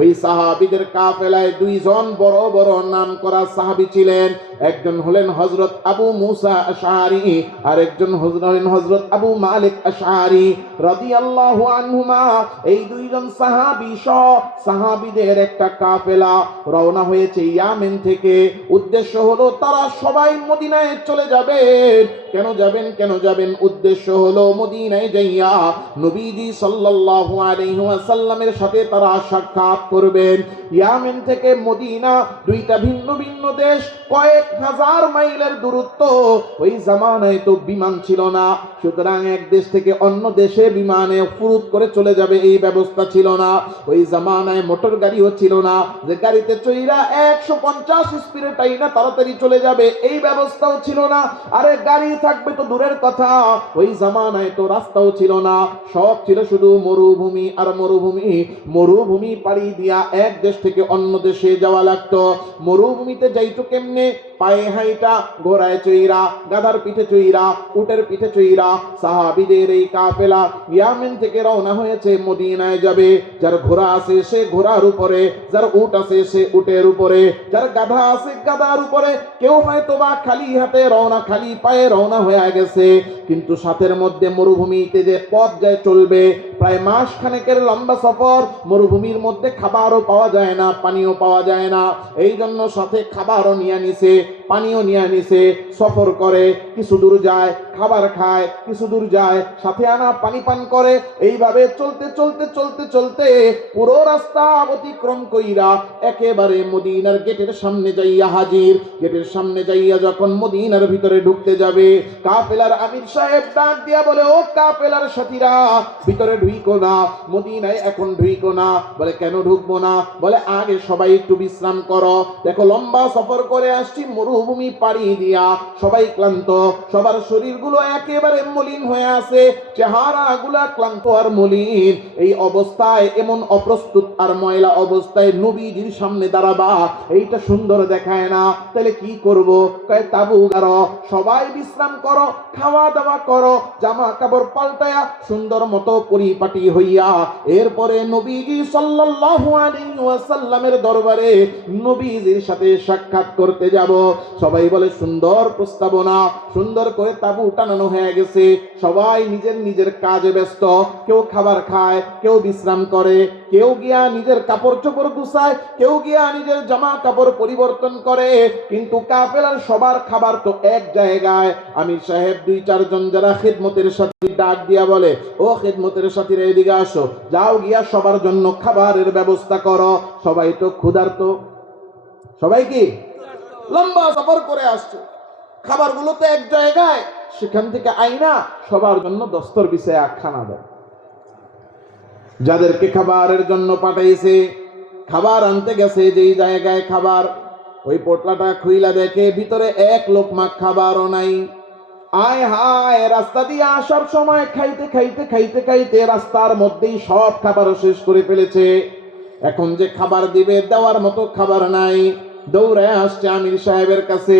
ওই সাহাবীদের কাফেলায় দুইজন বড় বড় নামকরা সাহাবী ছিলেন। একজন হলেন হযরত আবু মুসা আশআরী, আর একজন হলেন হযরত আবু মালিক আশআরী রাদিয়াল্লাহু আনহুমা। এই দুইজন সাহাবী সহ সাহাবীদের একটা কাফেলা রওনা হয়েছে ইয়ামেন থেকে। উদ্দেশ্য হলো তারা সবাই মদিনায় চলে যাবেন। কেন যাবেন? উদ্দেশ্য হলো মদিনায় যাইয়া নবীজি সাল্লাল্লাহু আলাইহি ওয়াসাল্লামের সাথে তারা সাক্ষাৎ করবেন। ইয়ামেন থেকে মদিনা দুইটা ভিন্ন ভিন্ন দেশ, কয়েক হাজার মাইলের দূরত্ব। ওই জামানায় তো বিমান ছিল না, সুতরাং এক দেশ থেকে অন্য দেশে বিমানে ফুরুত করে চলে যাবে এই ব্যবস্থা ছিল না। ওই জামানায় মোটর গাড়িও ছিল না যে গাড়িতে চইরা 150 স্পিডে টাইনা তাড়াতাড়ি চলে যাবে, এই ব্যবস্থাও ছিল না। আরে গাড়ি থাকবে তো দূরের কথা, ওই জামানায় তো রাস্তাও ছিল না, সব ছিল শুধু মরুভূমি আর মরুভূমি। মরুভূমি পাড়ি দিয়া এক দেশ থেকে অন্য দেশে যাওয়া লাগতো। মরুভূমিতে যাইতো কেমনে? পায়ে হাইটা, ঘোড়ায় চইরা, গাধার পিঠে চইরা, উটের পিঠে চইরা সাহাবীদের এই কাফেলা ইয়ামেন থেকে রওনা হয়েছে মদিনায় যাবে। যার ঘোড়া আছে সে ঘোড়ার উপরে, যার উট আছে সে উটের উপরে, যার গাধা আছে গাধার উপরে। কেউ হয়তো বা খালি হাতে রওনা, খালি পায়ে রওনা হয়ে গেছে। কিন্তু সাথের মধ্যে মরুভূমিতে যে পথ যায় চলবে প্রায় মাস খানেকের লম্বা সফর, মরুভূমির মধ্যে খাবারও পাওয়া যায় না, পানিও পাওয়া যায় না। এই জন্য সাথে খাবারও নিয়ে নিছে, পানিও নিয়ে নিছে। সফর করে, কিছু দূর যায় খাবার খায়, কিছু দূর যায় সাথে আনা পানি পান করে। এইভাবে চলতে চলতে চলতে চলতে পুরো রাস্তা অতিক্রম কইরা একেবারে মদিনার গেটের সামনে যাইয়া হাজির। গেটের সামনে যাইয়া যখন মদিনার ভিতরে ঢুকতে যাবে, কাফেলার আমির সাহেব ডাক দিয়া বলে, ও কাফেলার সাথীরা, ভিতরে ঢুইকো না, মদিনায় এখন ঢুইকো না। বলে কেন ঢুকবো না? বলে আগে সবাই একটু বিশ্রাম করো। দেখো লম্বা সফর করে আসছি মরুভূমি পাড়ি দিয়া, সবাই ক্লান্ত, সবার শরীরগুলো একেবারে মলিন হয়ে আছে, চেহারা গুলা ক্লান্ত আর মলিন। এই অবস্থায়, এমন অপ্রস্তুত আর ময়লা অবস্থায় নবীজির সামনে দাঁড়াবা, এইটা সুন্দর দেখায় না। তাহলে কি করব? কয় তাবু গাড়ো, সবাই বিশ্রাম করো, খাওয়া দাওয়া করো, জামা কাপড় পাল্টায়া সুন্দর মতো পরিপাটি হইয়া এরপরে নবীজি সাল্লাল্লাহু আলাইহি ওয়াসাল্লামের দরবারে নবীজির সাথে সাক্ষাৎ করতে যাব। সবাই বলে সুন্দর প্রস্তাবনা, সুন্দর করে তাবু টানানো হয়ে গেছে, সবাই নিজের নিজের কাজে ব্যস্ত। কেউ খাবার খায়, কেউ বিশ্রাম করে, কেউ গিয়া নিজের কাপড় চোপড় গুছায়, কেউ গিয়া নিজের জামা কাপড় পরিবর্তন করে। কিন্তু কাফেলার সবার খাবার তো এক জায়গায়। আমির সাহেব দুই চারজন যারা খিদমতের সাথী ডাক দিয়া বলে, ও খিদমতের সাথীরা এদিকে আসো, যাও গিয়া সবার জন্য খাবারের ব্যবস্থা করো। সবাই তো ক্ষুধার্ত, সবাই কি লম্বা সফর করে আসছে, খাবারগুলো তো এক জায়গায়, সেখান থেকে আইনা সবার জন্য দস্তর বিছায়া খানা দেয়। যাদেরকে খাবারের জন্য পাঠাইছে, খাবার আনতে গেছে যেই জায়গায় খাবার, ওই পোটলাটা খুইলা দেখে ভিতরে এক লোকমা খাবারও নাই। আয় হায়, রাস্তা দিয়ে আসার সময় খাইতে খাইতে খাইতে খাইতে রাস্তার মধ্যেই সব খাবার শেষ করে ফেলেছে। এখন যে খাবার দিবে, দেওয়ার মতো খাবার নাই। দৌড়ে আসছে আমির সাহেবের কাছে,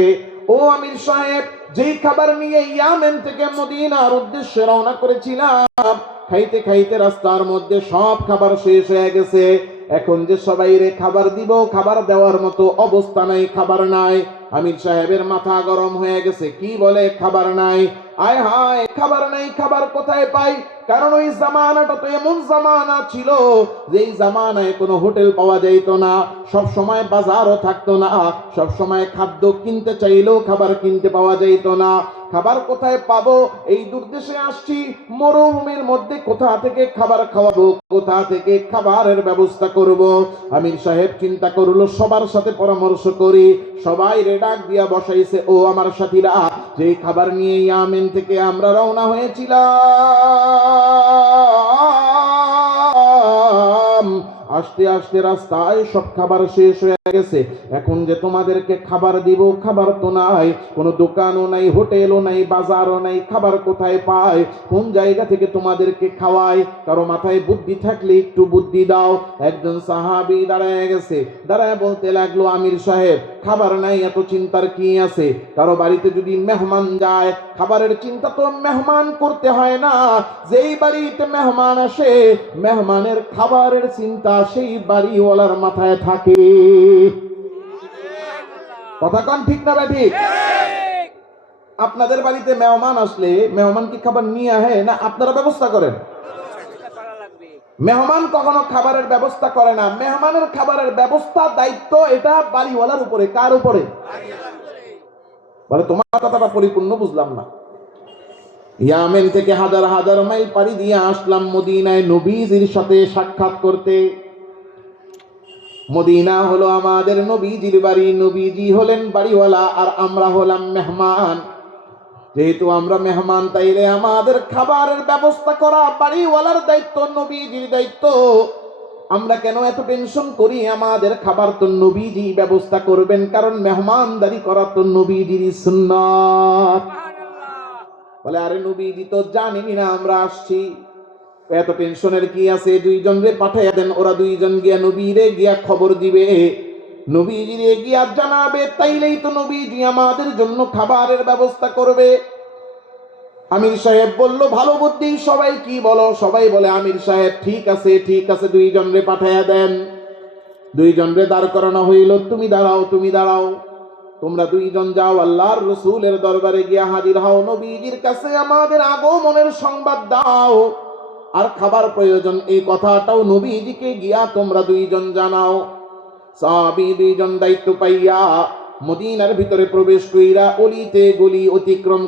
ও আমির সাহেব, যেই খাবার নিয়ে ইয়ামেন থেকে মদিনার উদ্দেশ্যে রওনা করেছিলাম, খাইতে খাইতে রাস্তার মধ্যে সব খাবার শেষ হয়ে গেছে। এখন যে সবাইরে খাবার দিব, খাবার দেওয়ার মতো অবস্থা নাই, খাবার নাই। আমির সাহেবের মাথা গরম হয়ে গেছে, কি বলে খাবার নাই? আয় হায়, খাবার নাই, খাবার কোথায় পাই? কারণ ওই জামানাটা তো এমন জামানা ছিল যেই জামানায় কোনো হোটেল পাওয়া যাইত না, সব সময় বাজারও থাকতো না, সব সময় খাদ্য কিনতে চাইলেও খাবার কিনতে পাওয়া যাইত না। খাবার কোথায় পাবো? এই দুর্দেশে আসছি, মরুভূমির মধ্যে কোথা থেকে খাবার খাওয়াবো, কোথা থেকে খাবারের ব্যবস্থা করব? আমির সাহেব চিন্তা করলো, সবার সাথে পরামর্শ করি। সবাই ডাক দিয়া বসাইছে, ও আমার সাথীরা, যেই খাবার নিয়ে ইয়ামেন থেকে আমরা রওনা হয়েছিলাম, আস্তে আস্তে রাস্তায় সব খাবার শেষ হয়ে গেছে, এখন যে তোমাদেরকে খাবার দিব, খাবার তো নাই, কোনো দোকানও নাই, হোটেলও নাই, বাজারও নাই, খাবার কোথায় পায়, কোন জায়গা থেকে তোমাদেরকে খাওয়ায়? কারো মাথায় বুদ্ধি থাকলে একটু বুদ্ধি দাও। একজন সাহাবী দাঁড়ায় গেছে, দাঁড়ায় বলতে লাগলো, আমির সাহেব, খাবার নাই, এত চিন্তার কি আছে? কারো বাড়িতে যদি মেহমান যায়, খাবারের চিন্তা তো মেহমান করতে হয় না, যেই বাড়িতে মেহমান আসে, মেহমানের খাবারের চিন্তা সেই বাড়িওয়ালার মাথায় থাকে। কথা কন ঠিক না ঠিক? আপনাদের বাড়িতে মেহমান আসলে মেহমান কি খাবার নিয়ে আসে না আপনারা ব্যবস্থা করেন? মেহমান কখনো খাবারের ব্যবস্থা করে না, মেহমানের খাবারের ব্যবস্থা দায়িত্ব এটা বাড়িওয়ালার উপরে। কার উপরে? বলে তোমার কথাটা পরিপূর্ণ বুঝলাম না। ইয়ামেন থেকে হাজার হাজার মাইল পাড়ি দিয়ে আসলাম মদিনায় নবীজির সাথে সাক্ষাৎ করতে। মদিনা হলো আমাদের নবীজির বাড়ি, নবীজি হলেন বাড়িওয়ালা আর আমরা হলাম মেহমান। যেহেতু আমরা মেহমান, তাইলে আমাদের খাবারের ব্যবস্থা করা বাড়িওয়ালার দায়িত্ব, নবীজির দায়িত্ব। আমরা কেন এত টেনশন করি? আমাদের খাবার তো নবীজি ব্যবস্থা করবেন, কারণ মেহমানদারি করা তো নবীজির সুন্নাত। বলে আরে নবীজি তো জানেনি না আমরা আসছি, এত টেনশনের কি আছে? দুইজন রে পাঠাইয়া দেন, ওরা দুইজন গিয়া নবীরে গিয়া খবর দিবে, নবীজিরে গিয়া জানাবে, তাইলেই তো নবীজি আমাদের জন্য খাবারের ব্যবস্থা করবে। আমির সাহেব বলল, ভালো বুদ্ধি, সবাই কি বলো? সবাই বলে আমির সাহেব ঠিক আছে, ঠিক আছে, দুইজন রে পাঠাইয়া দেন। দুইজন রে দাঁড় করানো হইল, তুমি দাঁড়াও, তুমি দাঁড়াও, তোমরা দুইজন যাও, আল্লাহর রসুলের দরবারে গিয়া হাজির হও, নবীজির কাছে আমাদের আগমনের সংবাদ দাও, আর খাবার প্রয়োজন এই কথাটাও নবীজিকে গিয়া তোমরা দুইজন জানাও। সাহাবী দুইজন দায়িত্ব পাইয়া মদিনার ভিতরে প্রবেশ কইরা অলিতে গলি অতিক্রম